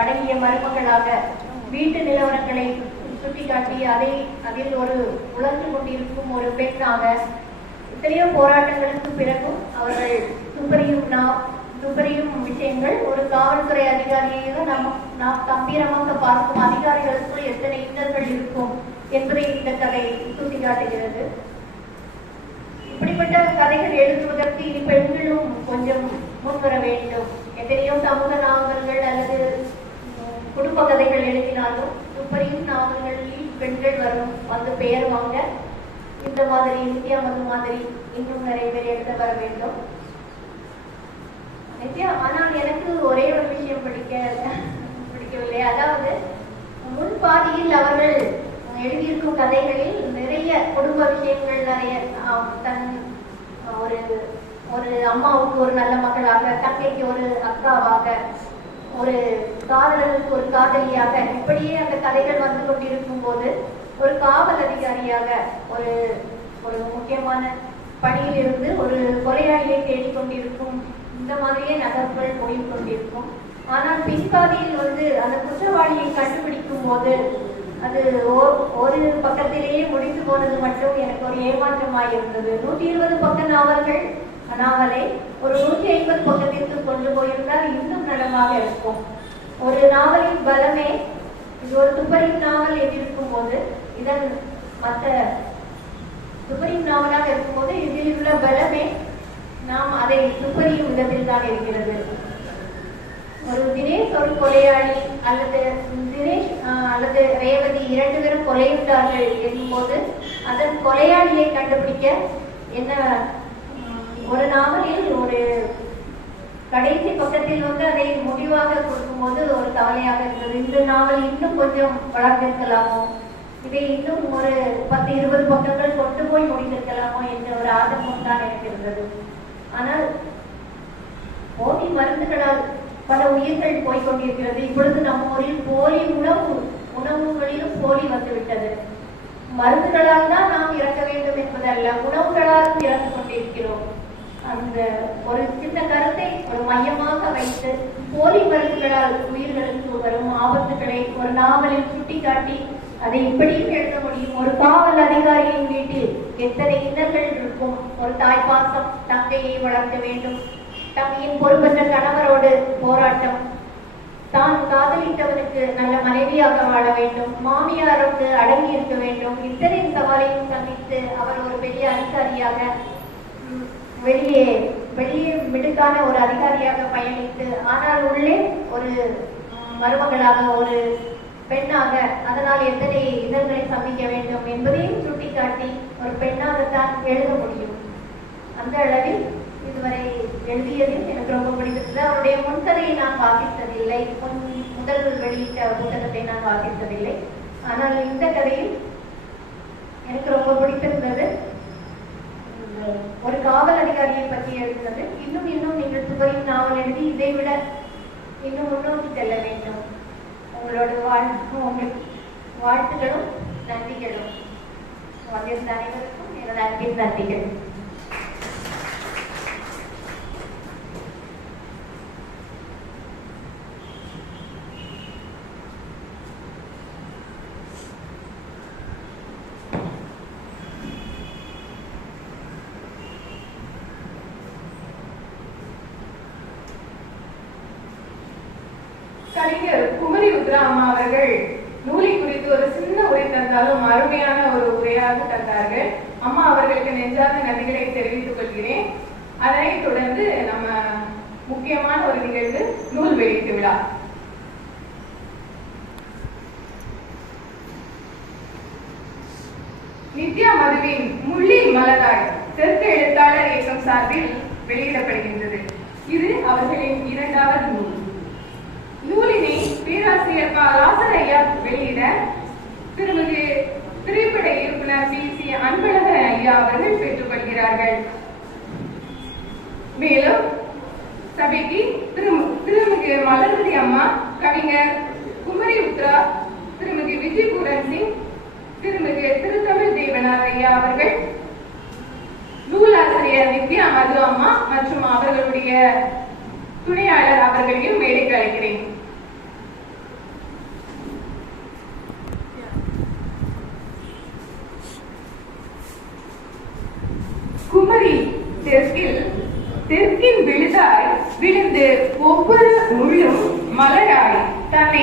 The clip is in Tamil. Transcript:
அடங்கிய மருமகளாக வீட்டு நிலவரங்களை சுட்டிக்காட்டி அதை அதில் ஒரு உழந்து கொண்டிருக்கும் ஒரு பெண்ணாக எத்தனையோ போராட்டங்களுக்கு பிறகும் அவர்கள் துப்பறியும் நாம் துப்பறியும் விஷயங்கள் ஒரு காவல்துறை அதிகாரியையும் நாம் நாம் கம்பீரமாக பார்க்கும் அதிகாரிகளுக்குள் எத்தனை இன்னல்கள் இருக்கும் என்பதை இந்த கதை சுட்டிக்காட்டுகிறது. இப்படிப்பட்ட கதைகள் எழுதுவதற்கு இனி பெண்களும் கொஞ்சம் முன்வர வேண்டும். எத்தனையோ சமூக நாவல்கள் அல்லது குடும்ப கதைகள் எழுதினாலும் துப்பறியும் நாவல்களில் பெண்கள் வரும் வந்து பெயர் வாங்க இந்த மாதிரி நித்யா மது மாதிரி இன்னும் நிறைய பேர் எழுத வர வேண்டும். நித்யா ஆனால் எனக்கு ஒரே ஒரு விஷயம் பிடிக்க பிடிக்கவில்லை. அதாவது முன் பாதியில் அவர்கள் எழுதியிருக்கும் கதைகளில் நிறைய குடும்ப விஷயங்கள் நிறைய ஆஹ், தன் ஒரு ஒரு அம்மாவுக்கு ஒரு நல்ல மகளாக தங்கைக்கு ஒரு அக்காவாக ஒரு காதலனுக்கு ஒரு காதலியாக இப்படியே அந்த கதைகள் வந்து கொண்டிருக்கும் போது ஒரு காவல் அதிகாரியாக ஒரு ஒரு முக்கியமான பணியில் இருந்து ஒரு கொலையாளியை தேடிக்கொண்டிருக்கும் இந்த மாதிரியே நகர்வுகள் போய் கொண்டிருக்கும் ஆனால் பின்பாதையில் வந்து அந்த குற்றவாளியை கண்டுபிடிக்கும் போது அது ஒரு பக்கத்திலேயே முடித்து போனது மட்டும் எனக்கு ஒரு ஏமாற்றமாய் இருந்தது நூற்றி இருபது பக்க நாவல்கள் நாவலை ஒரு நூற்றி ஐம்பது பக்கத்திற்கு கொண்டு போயிருந்தால் இன்னும் நலமாக இருக்கும். ஒரு நாவலின் பலமே இது ஒரு துப்பரின் நாவல் எதிர்க்கும் போது இதன் மற்ற துப்பரின் நாவலாக இருக்கும்போது இதில் உள்ள பலமே நாம் அதை துப்பறியும் விதத்தில் தான் இருக்கிறது. ஒரு தினேஷ் ஒரு கொலையாளி அல்லது தினேஷ் அல்லது ரேவதி இரண்டு பேரும் கொலையிட்டார்கள் என்னும்போது அதன் கொலையாளியை கண்டுபிடிக்க என்ன உம், ஒரு நாவலில் ஒரு கடைசி பக்கத்தில் வந்து அதை முடிவாக கொடுக்கும்போது ஒரு கவலையாக இருந்தது. இந்த நாவல் இன்னும் கொஞ்சம் வளர்ந்திருக்கலாமோ? இதை இன்னும் ஒரு பத்து இருபது பக்கங்கள் கொண்டு போய் முடிந்திருக்கலாமோ என்ற ஒரு ஆதங்கம் தான் எனக்கு இருந்தது. ஆனால் போலி மருந்துகளால் பல உயிர்கள் போய்கொண்டிருக்கிறது இப்பொழுது நம்ம ஊரில் போலி உணவு உணவுகளிலும் போலி வந்துவிட்டது. மருந்துகளால் தான் நாம் இறக்க வேண்டும் என்பதல்ல உணவுகளாலும் இறந்து கொண்டிருக்கிறோம். அந்த ஒரு சின்ன கருத்தை ஒரு மையமாக வைத்து போலி மருந்துகளால் உயிர்களுக்கு வரும் ஆபத்துகளை ஒரு நாவலில் சுட்டிக்காட்டி அதை இப்படியும் எழுத முடியும். ஒரு காவல் அதிகாரியின் வீட்டில் எத்தனை இன்னல்கள் இருக்கும்? ஒரு தாய்ப்பாசம் தங்கையை வளர்க்க வேண்டும். தங்கையின் பொறுப்பற்ற கணவரோடு போராட்டம். தான் காதலித்தவனுக்கு நல்ல மனைவியாக வாழ வேண்டும். மாமியாரோடு அடங்கி இருக்க வேண்டும். இத்தனை சவாலையும் சந்தித்து அவர் ஒரு பெரிய அதிகாரியாக வெளியே வெளியே மிடுக்கான ஒரு அதிகாரியாக பயணித்து ஆனால் உள்ளே ஒரு மருமகளாக ஒரு பெண்ணாக அதனால் எத்தனை இதழ்களை சந்திக்க வேண்டும் என்பதையும் சுட்டிக்காட்டி ஒரு பெண்ணாகத்தான் எழுத முடியும். அந்த அளவில் இதுவரை எழுதியதில் எனக்கு ரொம்ப பிடித்தது அவருடைய முன்கதையை நான் வாசித்ததில்லை. முன் முதல் வெளியிட்ட புத்தகத்தை நான் வாசித்ததில்லை. ஆனால் இந்த கதையில் எனக்கு ரொம்ப பிடித்திருந்தது ஒரு காவல் அதிகாரியை பற்றி எழுதுனது. இன்னும் இன்னும் நீங்கள் துபரின் நாவல் எழுதி இதை விட இன்னும் முன்னோக்கி செல்ல வேண்டும். உங்களோட வாழ் வாழ்த்துகளும் நன்றிகளும். அனைவருக்கும் எனது அன்பின் நன்றிகள். கலைஞர் குமரி உத்ரா அம்மா அவர்கள் நூலை குறித்து ஒரு சின்ன உரை தந்தாலும் அருமையான ஒரு உரையாக தந்தார்கள். அம்மா அவர்களுக்கு நெஞ்சார்ந்த நன்றிகளை தெரிவித்துக் கொள்கிறேன். அதனைத் தொடர்ந்து நம்ம முக்கியமான ஒரு நிகழ்வு நூல் வெளியீட்டு விழா. நித்யா மதுவின் முள்ளி மலராய் தெற்கு எழுத்தாளர் இயக்கம் சார்பில் வெளியிடப்படுகின்றது. இது அவர்களின் இரண்டாவது நூல். நூலினை பேராசிரியர் ப ராசரையா வெளியிட திருமதி திரைப்பட இயக்குனர் பி. சி. அன்பழகன் ஐயா அவர்கள் பெற்றுக்கொள்கிறார்கள். மேலும் சபைக்கு திரு திருமிகு மலர்வதி அம்மா கவிஞர் குமரி உத்ரா திருமிகு விஜய் பூரன் சிங் திருமிகு திருத்தமிழ் தேவனார் ஐயா அவர்கள் நூலாசிரியர் வித்யா மது அம்மா மற்றும் அவர்களுடைய துணையாளர் அவர்களையும் மேடைக்கு அழைக்கிறேன். குமரி தெற்கில் தெற்கின் விழுதாய் விழுந்து ஒவ்வொரு முள்ளும் மலராய் தன்னை